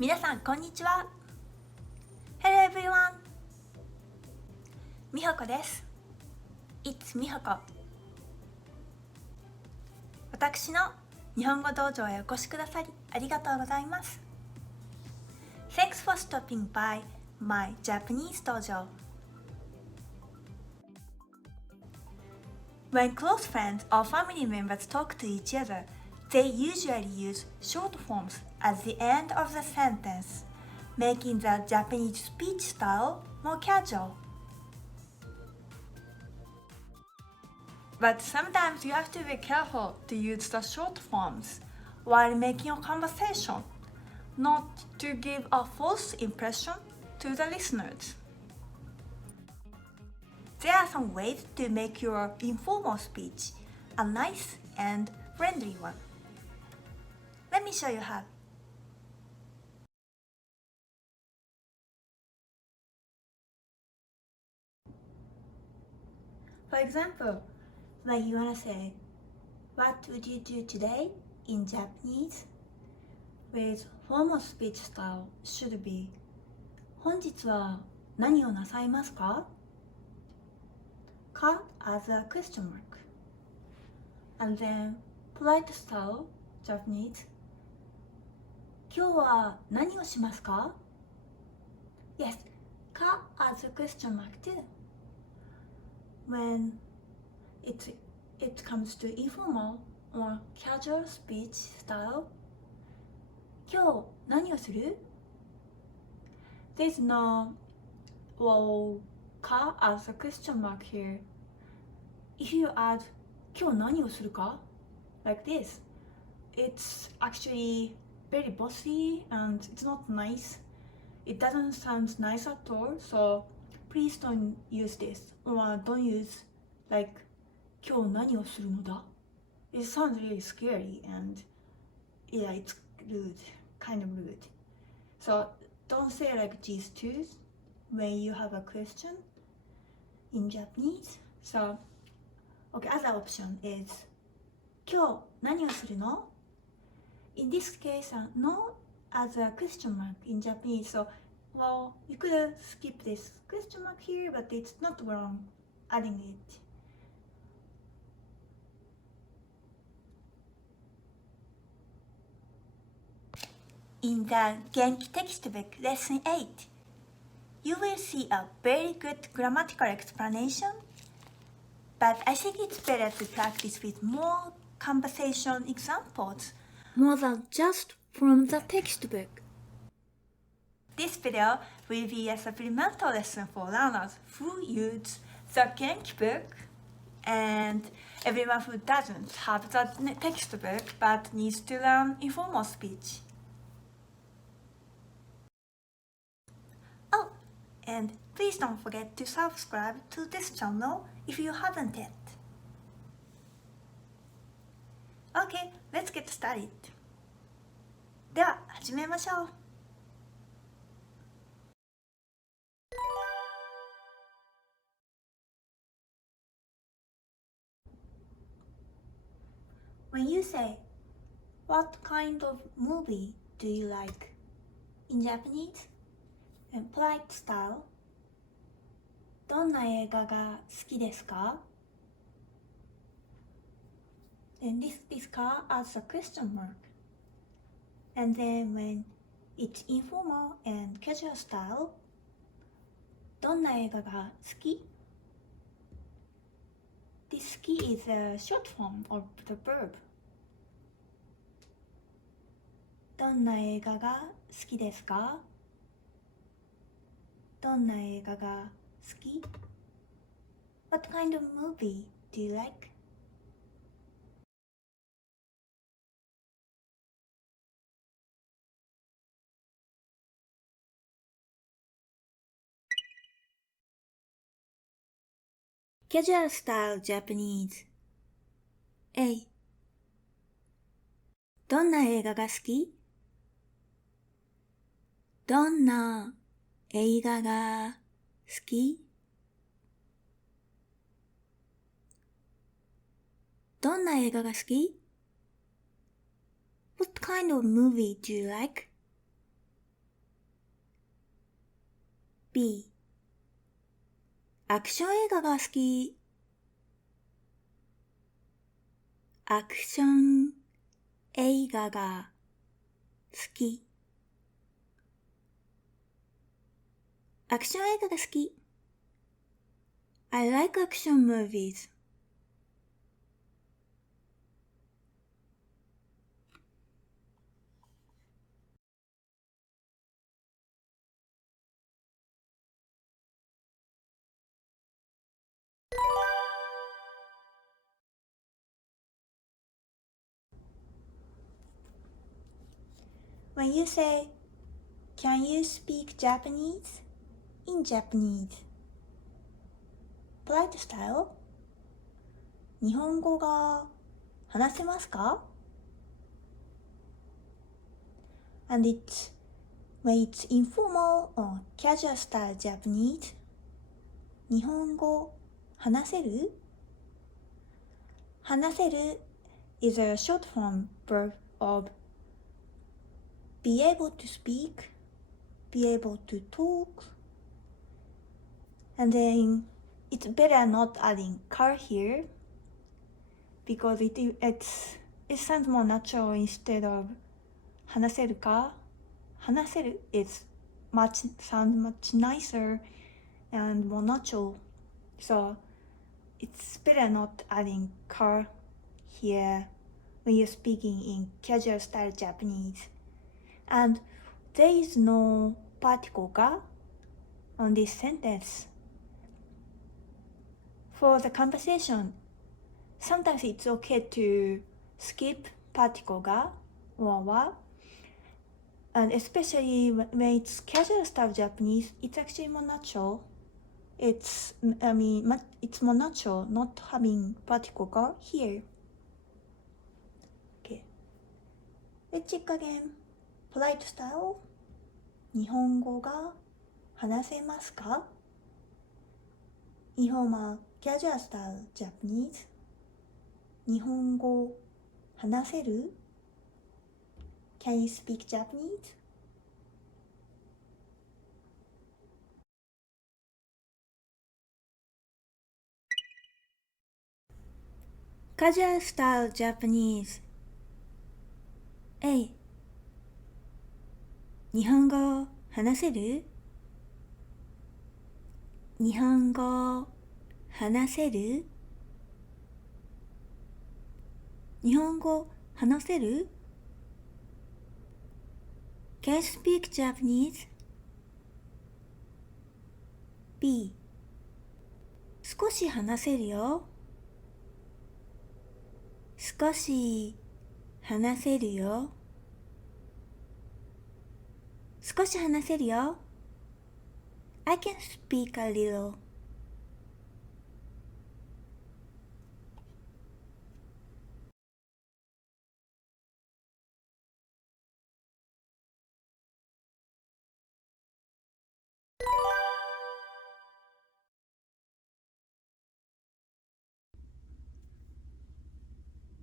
皆さんこんにちは。 Hello everyone! みほこです。 It's みほこ。私の日本語道場へお越しくださりありがとうございます。 Thanks for stopping by my Japanese dojo. When close friends or family members talk to each other, they usually use short forms at the end of the sentence, making the Japanese speech style more casual. But sometimes you have to be careful to use the short forms while making a conversation, not to give a false impression to the listeners. There are some ways to make your informal speech a nice and friendly one. Let me show you how. For example, when you want to say, "What would you do today?" in Japanese, with formal speech style should be, 本日は何をなさいますか? か as a question mark. And then polite style Japanese, 今日は何をしますか? Yes, か as a question mark too. When it comes to informal or casual speech style, 今日何をする? There's no ka as a question mark here. If you add 今日何をするか like this, it's actually very bossy and it's not nice. It doesn't sound nice at all, so please don't use this, or don't use like 今日何をするのだ? It sounds really scary and yeah, it's rude, kind of rude. So don't say like these two when you have a question in Japanese. So okay, other option is 今日何をするの? In this case, no as a question mark in Japanese. So well, you could skip this question mark here, but it's not wrong adding it. In the Genki textbook, lesson 8, you will see a very good grammatical explanation, but I think it's better to practice with more conversation examples, more than just from the textbook. This video will be a supplemental lesson for learners who use the Genki book and everyone who doesn't have the textbook but needs to learn informal speech. Oh, and please don't forget to subscribe to this channel if you haven't yet. Okay, let's get started. では始めましょう。When you say, "What kind of movie do you like?" in Japanese and polite style, どんな映画が好きですか? And this ka as a question mark. And then when it's informal and casual style, どんな映画が好き? This 好き is a short form of the verb. どんな映画が好きですか? どんな映画が好き? What kind of movie do you like? Casual style Japanese. A. どんな映画が好き? どんな映画が好き? どんな映画が好き? What kind of movie do you like? B アクション映画が好き。アクション映画が好き。アクション映画が好き。I like action movies. When you say, "Can you speak Japanese?" in Japanese. Polite style. 日本語が話せますか? And when it's informal or casual style Japanese. 日本語話せる? 話せる is a short form verb of be able to speak, be able to talk, and then it's better not adding car here because it sounds more natural instead of 話せるか? 話せる sounds much nicer and more natural, so it's better not adding car here when you're speaking in casual style Japanese. And there is no particle ga on this sentence. For the conversation, sometimes it's okay to skip particle ga or wa, and especially when it's casual style Japanese, it's actually more natural. It's more natural not having particle ga here. Okay. Let's check again. Polite style. 日本語が話せますか? Informal casual style Japanese. 日本語話せる? Can you speak Japanese? Casual style Japanese. A 日本語話せる? 日本語話せる? 日本語話せる? Can you speak Japanese? B 少し話せるよ. 少し話せるよ. 少し話せるよ. I can speak a little.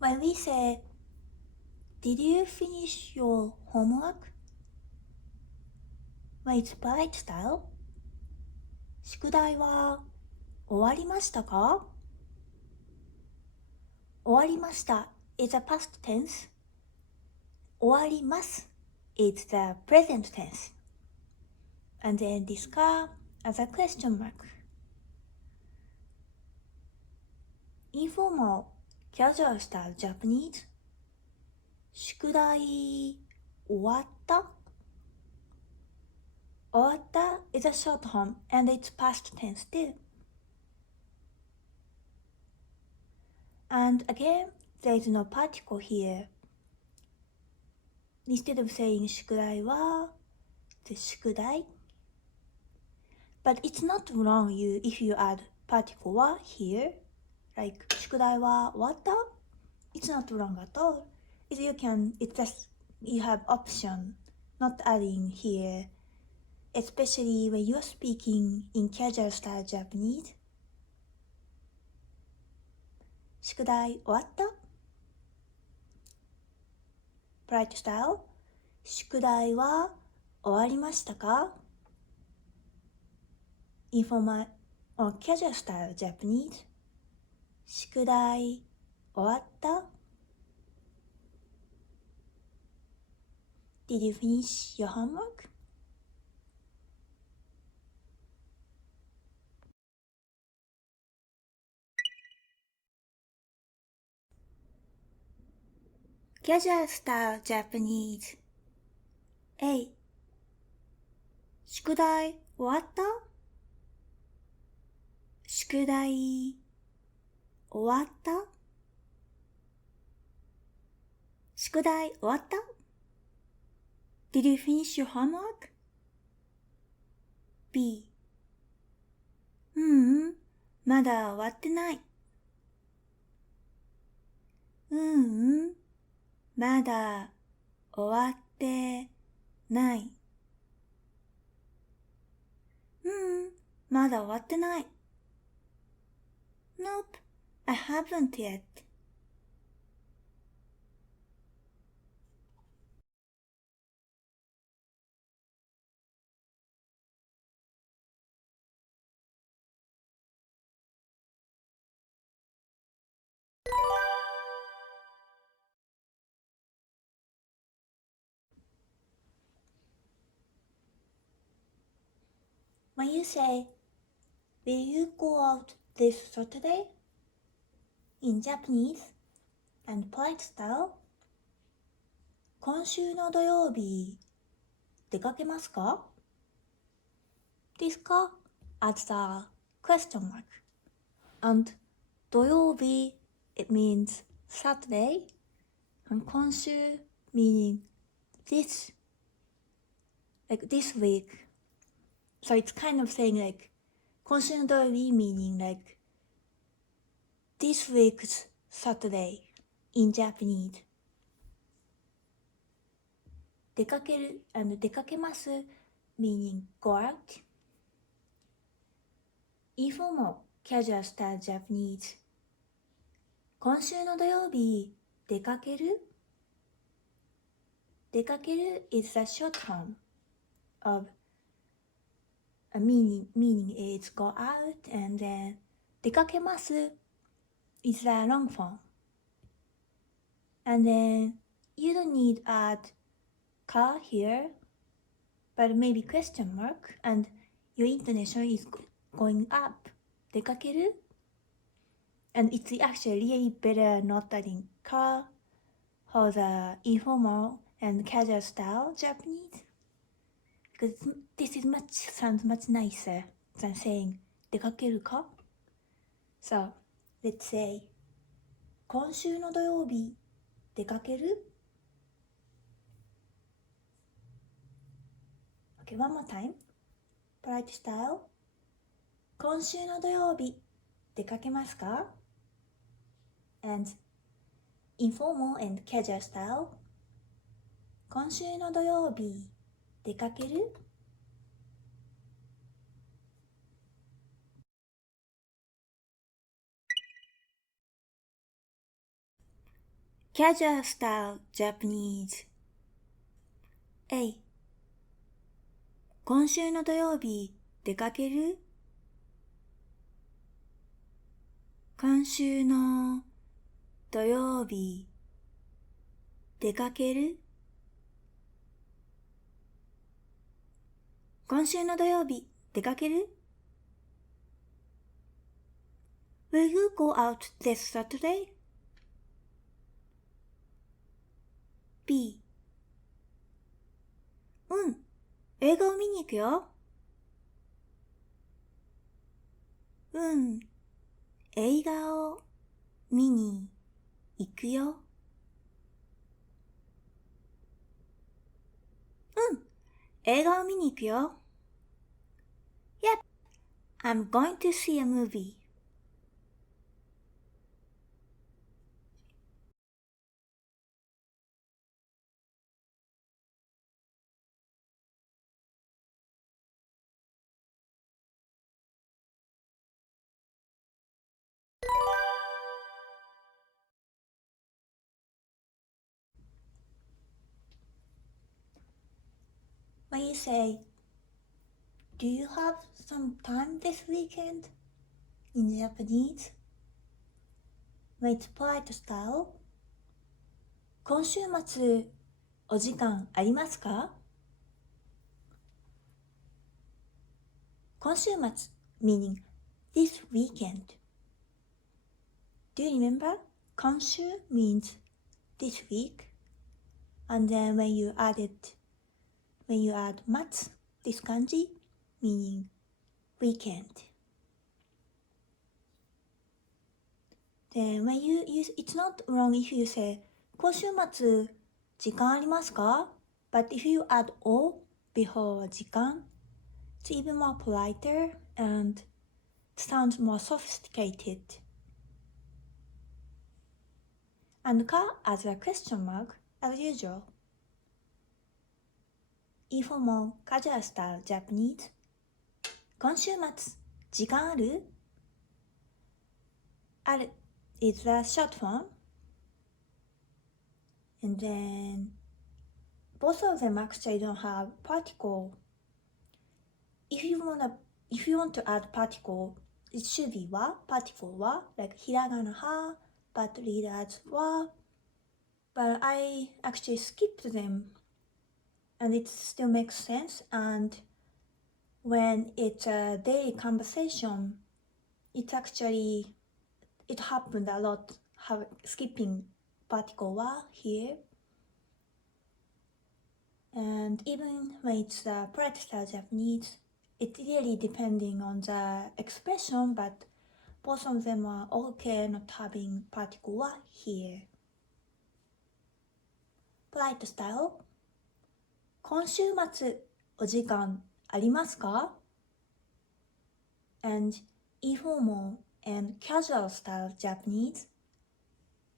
When we say, "Did you finish your homework?" When it's polite style, 宿題は終わりましたか? 終わりました is a past tense. 終わります is the present tense. And then ですか as a question mark. Informal casual style Japanese. 宿題終わった? 終わった is a short form and it's past tense too. And again, there is no particle here. Instead of saying 宿題は the 宿題. But it's not wrong if you add particle は here. Like 宿題は終わった? It's not wrong at all. You have option not adding here, especially when you're speaking in casual style Japanese. 宿題終わった? Polite style. 宿題は終わりましたか? informal or casual style Japanese. 宿題終わった？ Did you finish your homework? Casual style Japanese. A. 宿題終わった？宿題終わった？宿題終わった？ Did you finish your homework? B. まだ終わってない。まだ終わってない。まだ終わってない。Nope, I haven't yet. When you say, will you go out this Saturday? In Japanese and polite style, 今週の土曜日、出かけますか？ This ka adds a question mark. And 土曜日, it means Saturday. And 今週 meaning this, like this week. So it's kind of saying like 今週の土曜日 meaning like this week's Saturday in Japanese. 出かける and 出かけます meaning go out. Informal casual style Japanese. 今週の土曜日出かける？出かける is the short form of a meaning is go out, and then 出かけます is the long form. And then you don't need add ka here, but maybe question mark, and your intonation is going up. 出かける? And it's actually really better not adding ka for the informal and casual style Japanese, because this is sounds much nicer than saying 出かけるか? So let's say 今週の土曜日出かける? Okay, one more time. Polite style. 今週の土曜日出かけますか? And informal and casual style. 今週の土曜日出かける? Casual style Japanese. A. 今週の土曜日出かける？今週の土曜日出かける？今週の土曜日出かける？ Will you go out this Saturday? B. 映画を見に行くよ。映画を見に行くよ。映画を見に行くよ。Yep, I'm going to see a movie. When you say, Do you have some time this weekend? In Japanese, when it's polite style, 今週末お時間ありますか？今週末 meaning this weekend. Do you remember? 今週 means this week, and then when you add 待つ this kanji meaning weekend. Then when you use, it's not wrong if you say 今週末時間ありますか? But if you add o before 時間, it's even more politer and sounds more sophisticated. And ka as a question mark as usual. Informal casual style Japanese. 今週末時間ある? ある is the short form. And then both of them actually don't have particle. If you want to add particle, it should be wa, particle wa, like hiragana ha, but read as wa. But I actually skipped them, and it still makes sense. And when it's a daily conversation, it happened a lot, skipping particle wa here. And even when it's the polite style Japanese, it really depending on the expression, but both of them are okay not having particle wa here. Polite style. 今週末お時間ありますか? And informal and casual style Japanese.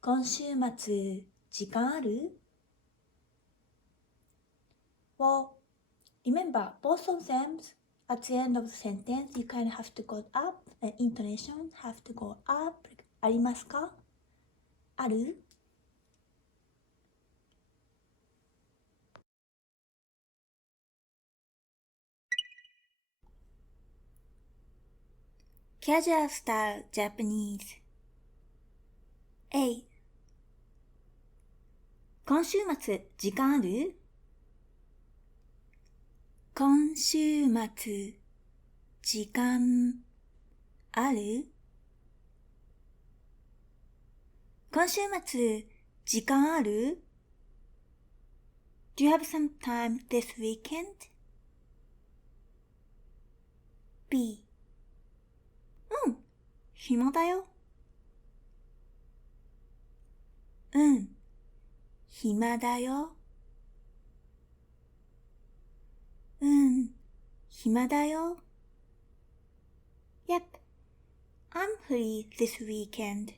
今週末時間ある? Well, remember, both of them, at the end of the sentence, you kind of have to go up, and intonation have to go up. ありますか? ある? Casual style Japanese. A. 今週末時間ある? 今週末時間ある? 今週末時間ある? Do you have some time this weekend? B. うん、暇だよ。うん、暇だよ。うん、暇だよ。Yep, I'm free this weekend.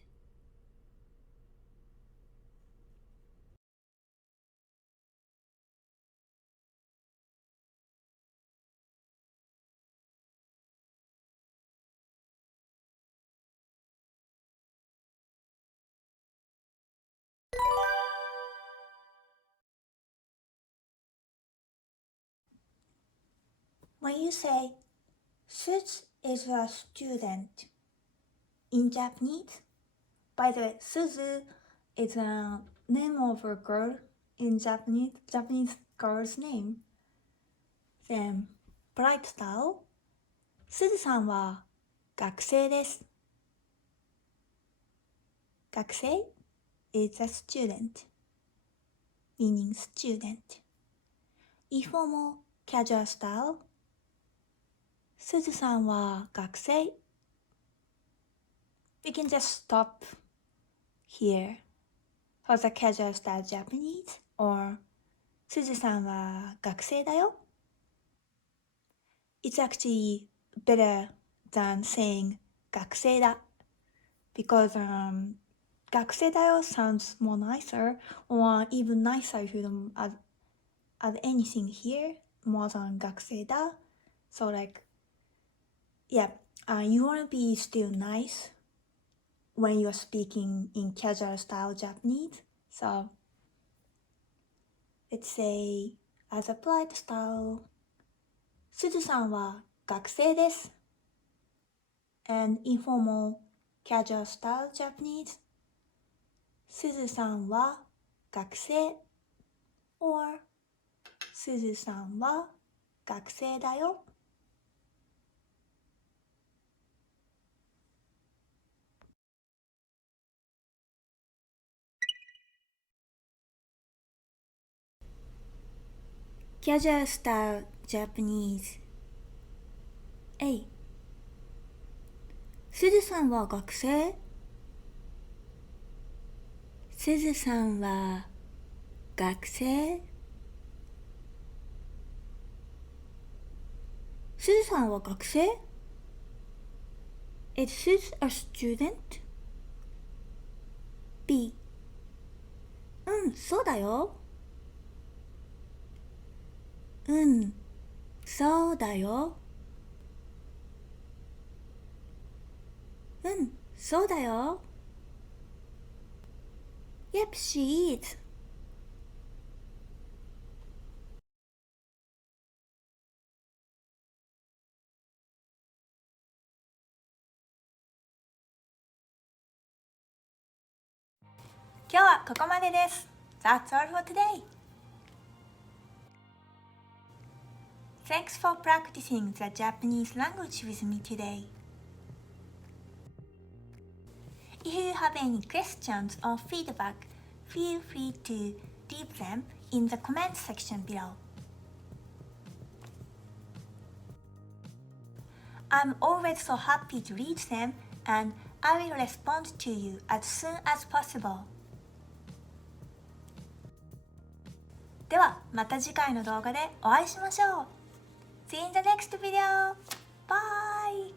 When you say Suzu is a student in Japanese, by the way, Suzu is a name of a girl in Japanese girl's name. Then, polite style. すずさんは学生です。学生 is a student, meaning student. Informal casual style. すずさんは学生 We can just stop here for the casual style Japanese or すずさんは学生だよ It's actually better than saying 学生だ because 学生だよ sounds more nicer or even nicer if you don't add anything here more than 学生だ So like yeah, you want to be still nice when you're speaking in casual style Japanese. So let's say as a polite style, すずさんは学生です。And informal casual style Japanese. すずさんは学生 or すずさんは学生だよ。Casual style Japanese. A. すずさんは学生？すずさんは学生？すずさんは学生？ Is Sus a student? B. うん、そうだよ。うん、そうだよ。うん、そうだよ。Yep, she is. 今日はここまでです。That's all for today. Thanks for practicing the Japanese language with me today. If you have any questions or feedback, feel free to leave them in the comment section below. I'm always so happy to read them and I will respond to you as soon as possible. ではまた次回の動画でお会いしましょう。See you in the next video. Bye!